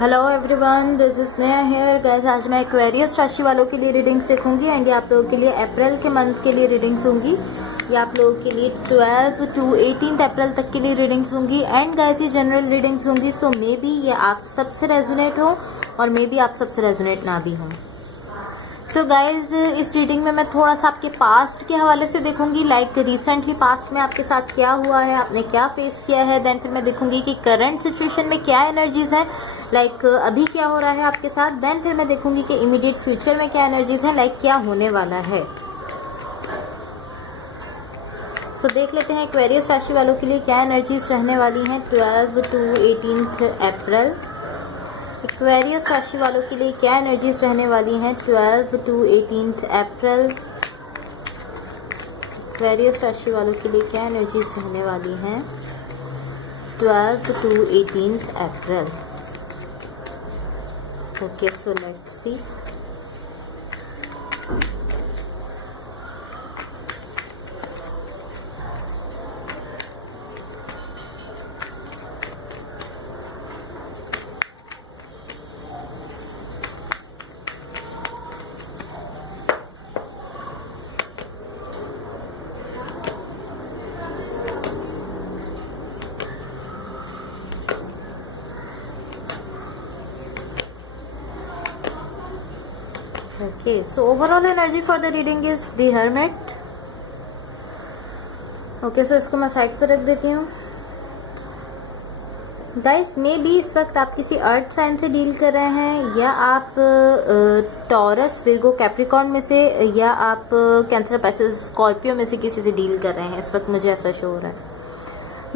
Hello everyone, this is Sneha hair guys. आज मैं Aquarius राशि वालों के लिए रीडिंग्स देखूंगी एंड ये आप लोगों के लिए अप्रैल के मंथ के लिए रीडिंग्स होंगी। ये आप लोगों के लिए 12 to 18 अप्रैल तक के लिए रीडिंग्स होंगी एंड गाइस ये जनरल रीडिंग्स होंगी। सो मे बी ये आप सबसे रेजोनेट हो और मे बी आप सबसे रेजोनेट ना भी हो। सो गाइज इस रीडिंग में मैं थोड़ा सा आपके पास्ट के हवाले से देखूंगी, लाइक रिसेंटली पास्ट में आपके साथ क्या हुआ है, आपने क्या फेस किया है। देन फिर मैं देखूंगी कि करंट सिचुएशन में क्या एनर्जीज है, लाइक अभी क्या हो रहा है आपके साथ। देन फिर मैं देखूंगी कि इमीडिएट फ्यूचर में क्या एनर्जीज है, लाइक क्या होने वाला है। सो देख लेते हैं एक्वेरियस राशि वालों के लिए क्या एनर्जीज रहने वाली हैं 12 to 18 अप्रैल। एक्वेरियस राशि वालों के लिए क्या एनर्जीज रहने वाली हैं 12 to 18 अप्रैल। एक्वेरियस राशि वालों के लिए क्या एनर्जीज रहने वाली हैं 12 to 18 April. Okay, so let's see. Okay, so overall energy for the reading is the Hermit. Okay, so इसको मैं साइड पर रख देती हूँ। गाइस मे बी इस वक्त आप किसी अर्थ साइन से डील कर रहे हैं, या आप टॉरस, विर्गो, कैप्रिकॉर्न में से, या आप कैंसर, पाइसेस, स्कॉर्पियो में से किसी से डील कर रहे हैं। इस वक्त मुझे ऐसा शो हो रहा है।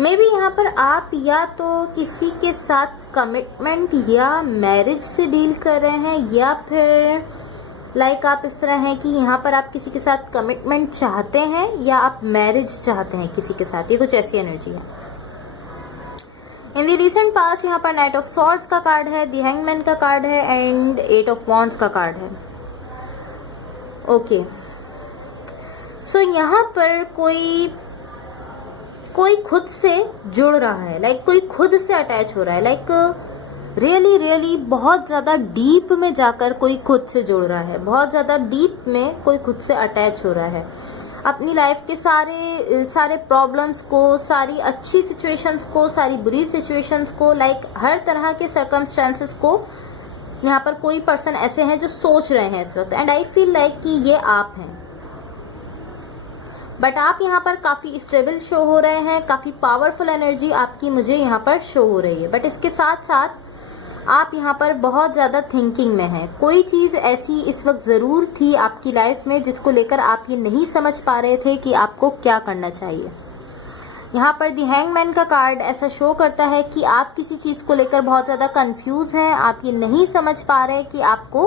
मे बी यहाँ पर आप या तो किसी के साथ कमिटमेंट या मैरिज से डील कर रहे हैं, या फिर लाइक आप इस तरह हैं कि यहाँ पर आप किसी के साथ कमिटमेंट चाहते हैं या आप मैरिज चाहते हैं किसी के साथ। ये कुछ ऐसी एनर्जी है। इन द रिसेंट पास्ट यहाँ पर नाइट ऑफ सॉर्ड्स का कार्ड है, द हैंगमैन का कार्ड है एंड 8 ऑफ वॉन्ड्स का कार्ड है। ओके, सो यहाँ पर कोई खुद से जुड़ रहा है, लाइक कोई खुद से अटैच हो रहा है, लाइक रियली बहुत ज्यादा डीप में जाकर कोई खुद से जुड़ रहा है, बहुत ज्यादा डीप में कोई खुद से अटैच हो रहा है। अपनी लाइफ के सारे प्रॉब्लम्स को, सारी अच्छी सिचुएशंस को, सारी बुरी सिचुएशंस को, लाइक हर तरह के सर्कमस्टेंसेस को यहाँ पर कोई पर्सन ऐसे हैं जो सोच रहे हैं इस वक्त। एंड आई फील लाइक कि ये आप हैं, बट आप यहाँ पर काफी स्टेबल शो हो रहे हैं, काफी पावरफुल एनर्जी आपकी मुझे यहाँ पर शो हो रही है। बट इसके साथ साथ आप यहाँ पर बहुत ज्यादा थिंकिंग में हैं। कोई चीज ऐसी इस वक्त जरूर थी आपकी लाइफ में जिसको लेकर आप ये नहीं समझ पा रहे थे कि आपको क्या करना चाहिए। यहाँ पर दी हैंगमैन का कार्ड ऐसा शो करता है कि आप किसी चीज को लेकर बहुत ज्यादा कंफ्यूज हैं, आप ये नहीं समझ पा रहे कि आपको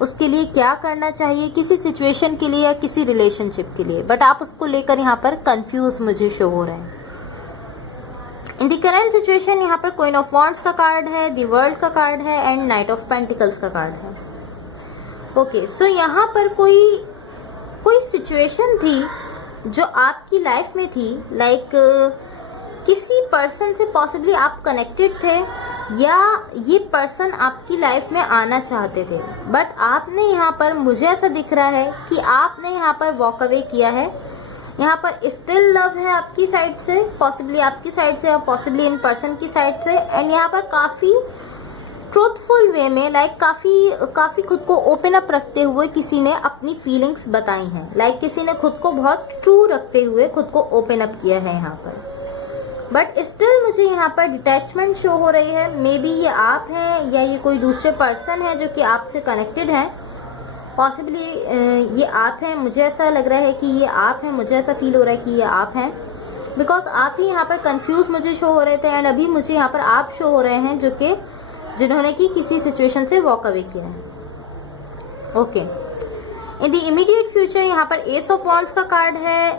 उसके लिए क्या करना चाहिए, किसी सिचुएशन के लिए या किसी रिलेशनशिप के लिए, बट आप उसको लेकर यहाँ पर कंफ्यूज मुझे शो हो रहे हैं। इन द करंट सिचुएशन यहाँ पर क्वीन ऑफ वॉन्ड्स का कार्ड है, द वर्ल्ड का कार्ड है एंड नाइट ऑफ पेंटिकल्स का कार्ड है। ओके, सो यहाँ पर कोई सिचुएशन थी जो आपकी लाइफ में थी, लाइक किसी पर्सन से पॉसिबली आप कनेक्टेड थे या ये पर्सन आपकी लाइफ में आना चाहते थे, बट आपने यहाँ पर, मुझे ऐसा दिख रहा है कि आपने यहाँ पर वॉक अवे किया है। यहाँ पर स्टिल लव है आपकी साइड से, पॉसिबली आपकी साइड से और पॉसिबली इन पर्सन की साइड से। एंड यहाँ पर काफी ट्रूथफुल वे में, लाइक काफी खुद को ओपन अप रखते हुए किसी ने अपनी फीलिंग्स बताई हैं, लाइक किसी ने खुद को बहुत ट्रू रखते हुए खुद को ओपन अप किया है यहाँ पर। बट स्टिल मुझे यहाँ पर डिटैचमेंट शो हो रही है। मे बी ये आप हैं या ये कोई दूसरे पर्सन है जो कि आपसे कनेक्टेड है। पॉसिबली ये आप हैं, मुझे ऐसा लग रहा है कि ये आप हैं, मुझे ऐसा फील हो रहा है कि ये आप हैं, बिकॉज आप ही यहाँ पर कंफ्यूज मुझे शो हो रहे थे एंड अभी मुझे यहाँ पर आप शो हो रहे हैं जो कि जिन्होंने कि किसी सिचुएशन से वॉक अवे किया है। Okay, in the immediate future यहाँ पर एस ऑफ वॉन्ड्स का कार्ड है,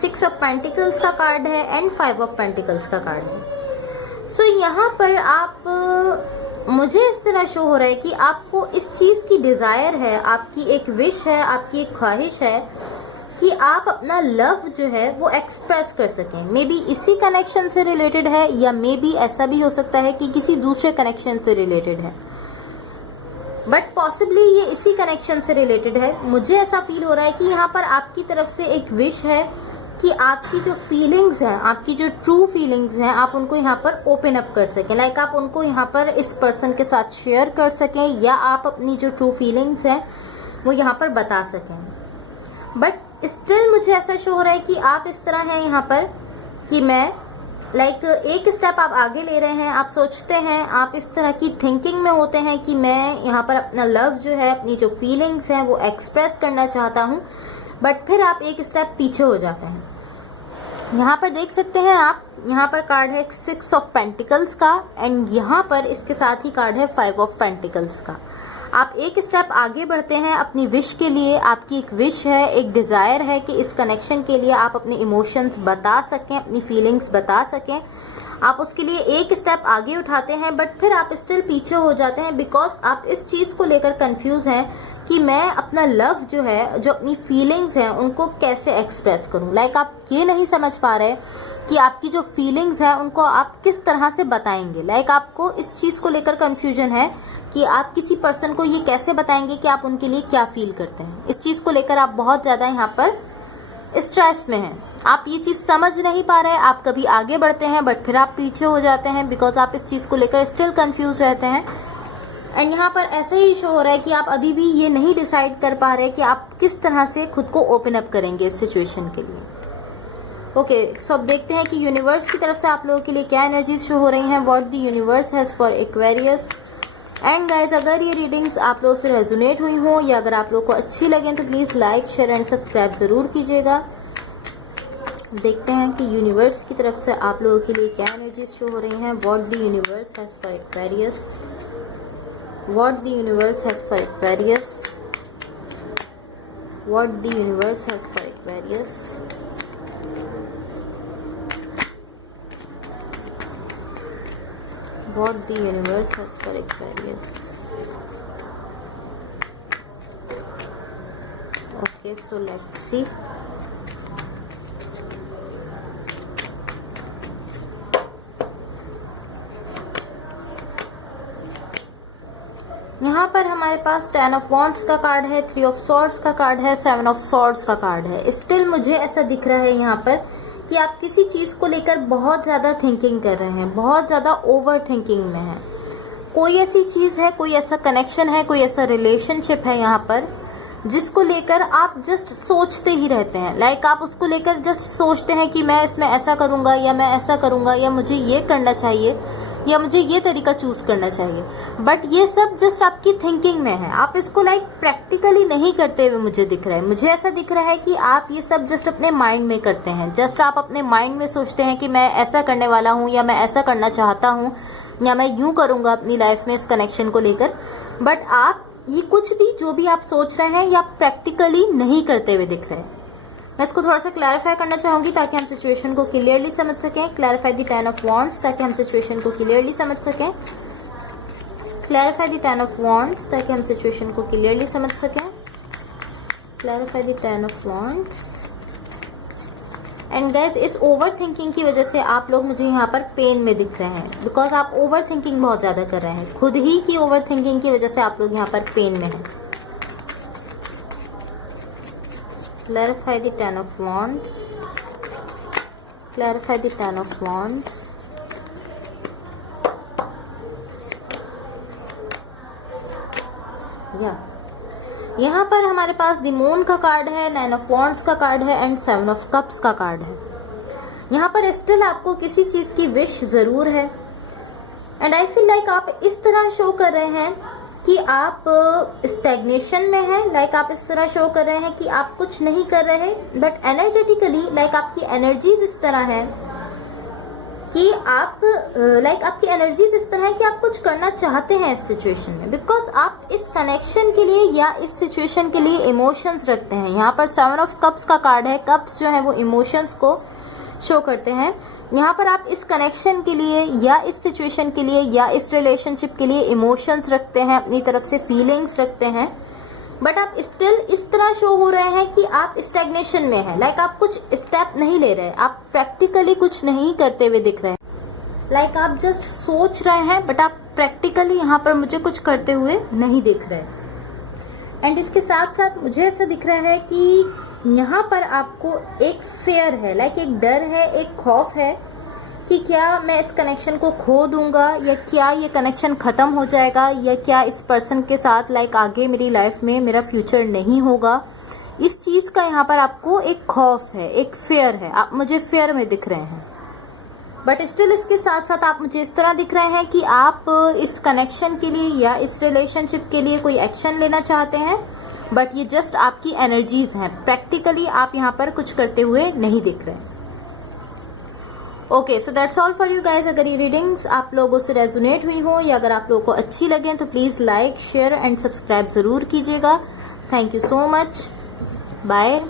6 ऑफ पेंटिकल्स का कार्ड है एंड 5 ऑफ पेंटिकल्स का कार्ड है। सो यहाँ पर आप, मुझे इस तरह शो हो रहा है कि आपको इस चीज की डिजायर है, आपकी एक विश है, आपकी एक ख्वाहिश है कि आप अपना लव जो है वो एक्सप्रेस कर सकें। मे बी इसी कनेक्शन से रिलेटेड है, या मे बी ऐसा भी हो सकता है कि किसी दूसरे कनेक्शन से रिलेटेड है, बट पॉसिबली ये इसी कनेक्शन से रिलेटेड है। मुझे ऐसा फील हो रहा है कि यहाँ पर आपकी तरफ से एक विश है कि आपकी जो फीलिंग्स हैं, आपकी जो ट्रू फीलिंग्स हैं, आप उनको यहाँ पर ओपन अप कर सकें। लाइक आप उनको यहाँ पर इस पर्सन के साथ शेयर कर सकें, या आप अपनी जो ट्रू फीलिंग्स हैं वो यहाँ पर बता सकें। बट स्टिल मुझे ऐसा शो हो रहा है कि आप इस तरह हैं यहाँ पर कि मैं एक स्टेप आप आगे ले रहे हैं, आप सोचते हैं, आप इस तरह की थिंकिंग में होते हैं कि मैं यहाँ पर अपना लव जो है, अपनी जो फीलिंग्स हैं वो एक्सप्रेस करना चाहता हूँ, बट फिर आप एक स्टेप पीछे हो जाते हैं। यहाँ पर देख सकते हैं आप, यहाँ पर कार्ड है 6 ऑफ पेंटिकल्स का, एंड यहाँ पर इसके साथ ही कार्ड है 5 ऑफ पेंटिकल्स का। आप एक स्टेप आगे बढ़ते हैं अपनी विश के लिए। आपकी एक विश है, एक डिजायर है कि इस कनेक्शन के लिए आप अपने इमोशंस बता सकें, अपनी फीलिंग्स बता सकें। आप उसके लिए एक स्टेप आगे उठाते हैं, बट फिर आप स्टिल पीछे हो जाते हैं, बिकॉज आप इस चीज को लेकर कंफ्यूज हैं कि मैं अपना लव जो है, जो अपनी फीलिंग्स हैं, उनको कैसे एक्सप्रेस करूं। आप ये नहीं समझ पा रहे कि आपकी जो फीलिंग्स हैं उनको आप किस तरह से बताएंगे। आपको इस चीज को लेकर कंफ्यूजन है कि आप किसी पर्सन को ये कैसे बताएंगे कि आप उनके लिए क्या फील करते हैं। इस चीज को लेकर आप बहुत ज्यादा यहाँ पर स्ट्रेस में हैं। आप ये चीज समझ नहीं पा रहे। आप कभी आगे बढ़ते हैं बट फिर आप पीछे हो जाते हैं, बिकॉज आप इस चीज को लेकर स्टिल कंफ्यूज रहते हैं। एंड यहाँ पर ऐसे ही शो हो रहा है कि आप अभी भी ये नहीं डिसाइड कर पा रहे कि आप किस तरह से खुद को ओपन अप करेंगे इस सिचुएशन के लिए। ओके, सो अब देखते हैं कि यूनिवर्स की तरफ से आप लोगों के लिए क्या एनर्जीज शो हो रही हैं। What the universe has for Aquarius. And guys, अगर ये रीडिंग्स आप लोगों से रेजोनेट हुई हो या अगर आप लोगों को अच्छी लगे तो please like, share and subscribe जरूर कीजिएगा। देखते हैं कि यूनिवर्स की तरफ से आप लोगों के लिए क्या एनर्जीज शो हो रही हैं। What the universe has for Aquarius. What the universe has for Aquarius. What the universe has for Aquarius. What the universe has for Aquarius. Okay, so let's see. यहाँ पर हमारे पास 10 ऑफ वॉन्ड्स का card है, 3 of swords का card है, 7 of swords का card है। Still मुझे ऐसा दिख रहा है यहाँ पर कि आप किसी चीज को लेकर बहुत ज्यादा थिंकिंग कर रहे हैं, बहुत ज्यादा ओवर थिंकिंग में है। कोई ऐसी चीज है, कोई ऐसा कनेक्शन है, कोई ऐसा रिलेशनशिप है यहाँ पर जिसको लेकर आप जस्ट सोचते ही रहते हैं। आप उसको लेकर जस्ट सोचते हैं कि मैं इसमें ऐसा करूंगा या मैं ऐसा करूंगा या मुझे ये करना चाहिए या मुझे ये तरीका चूज करना चाहिए, बट ये सब जस्ट आपकी थिंकिंग में है। आप इसको प्रैक्टिकली नहीं करते हुए मुझे दिख रहा है। मुझे ऐसा दिख रहा है कि आप ये सब जस्ट अपने माइंड में करते हैं। जस्ट आप अपने माइंड में सोचते हैं कि मैं ऐसा करने वाला हूँ या मैं ऐसा करना चाहता हूँ या मैं यूं करूंगा अपनी लाइफ में इस कनेक्शन को लेकर, बट आप ये कुछ भी जो भी आप सोच रहे हैं या प्रैक्टिकली नहीं करते हुए दिख रहे हैं। मैं इसको थोड़ा सा क्लैरिफाई करना चाहूंगी ताकि हम सिचुएशन को क्लियरली समझ सकें। क्लैरिफाई द 10 ऑफ वॉन्ड्स ताकि हम सिचुएशन को क्लियरली समझ सकें। क्लैरिफाई द 10 ऑफ वॉन्ड्स ताकि हम सिचुएशन को क्लियरली समझ सकें। Clarify the 10 of wands. And guys, इस ओवर थिंकिंग की वजह से आप लोग मुझे यहाँ पर पेन में दिख रहे हैं, बिकॉज आप ओवर थिंकिंग बहुत ज्यादा कर रहे हैं। खुद ही की ओवर थिंकिंग की वजह से आप लोग यहाँ पर पेन में हैं। Clarify the 10 of Wands. Clarify the 10 of Wands. यहाँ पर हमारे पास द मून का कार्ड है, 9 ऑफ वॉन्ड्स का कार्ड है एंड 7 ऑफ कप्स का कार्ड है। यहाँ पर स्टिल आपको किसी चीज की विश जरूर है। एंड आई फील आप इस तरह शो कर रहे हैं कि आप स्टैग्नेशन में हैं। आप इस तरह शो कर रहे हैं कि आप कुछ नहीं कर रहे, बट एनर्जेटिकली आपकी एनर्जीज इस तरह है कि आप आपकी एनर्जीज इस तरह है कि आप कुछ करना चाहते हैं इस सिचुएशन में, बिकॉज आप इस कनेक्शन के लिए या इस सिचुएशन के लिए इमोशंस रखते हैं। यहाँ पर 7 ऑफ कप्स का कार्ड है। कप्स जो है वो इमोशंस को शो करते हैं। यहाँ पर आप इस कनेक्शन के लिए या इस सिचुएशन के लिए या इस रिलेशनशिप के लिए इमोशंस रखते हैं, अपनी तरफ से फीलिंग्स रखते हैं। बट आप स्टिल इस तरह शो हो रहे हैं कि आप स्टैग्नेशन में हैं, लाइक आप कुछ स्टेप नहीं ले रहे, आप प्रैक्टिकली कुछ नहीं करते हुए दिख रहे हैं, लाइक आप जस्ट सोच रहे हैं बट आप प्रैक्टिकली यहाँ पर मुझे कुछ करते हुए नहीं दिख रहे। एंड इसके साथ साथ मुझे ऐसा दिख रहा है कि यहाँ पर आपको एक फेयर है, लाइक एक डर है, एक खौफ है कि क्या मैं इस कनेक्शन को खो दूंगा, या क्या ये कनेक्शन खत्म हो जाएगा, या क्या इस पर्सन के साथ लाइक आगे मेरी लाइफ में मेरा फ्यूचर नहीं होगा। इस चीज का यहाँ पर आपको एक खौफ है, एक फेयर है, आप मुझे फेयर में दिख रहे हैं। बट स्टिल इसके साथ साथ आप मुझे इस तरह दिख रहे हैं कि आप इस कनेक्शन के लिए या इस रिलेशनशिप के लिए कोई एक्शन लेना चाहते हैं, बट ये जस्ट आपकी एनर्जीज हैं, प्रैक्टिकली आप यहाँ पर कुछ करते हुए नहीं दिख रहे। Okay, so that's all for you guys. अगर ये रीडिंग्स आप लोगों से रेजोनेट हुई हो या अगर आप लोगों को अच्छी लगे तो please like, share and subscribe जरूर कीजिएगा। Thank you so much, bye.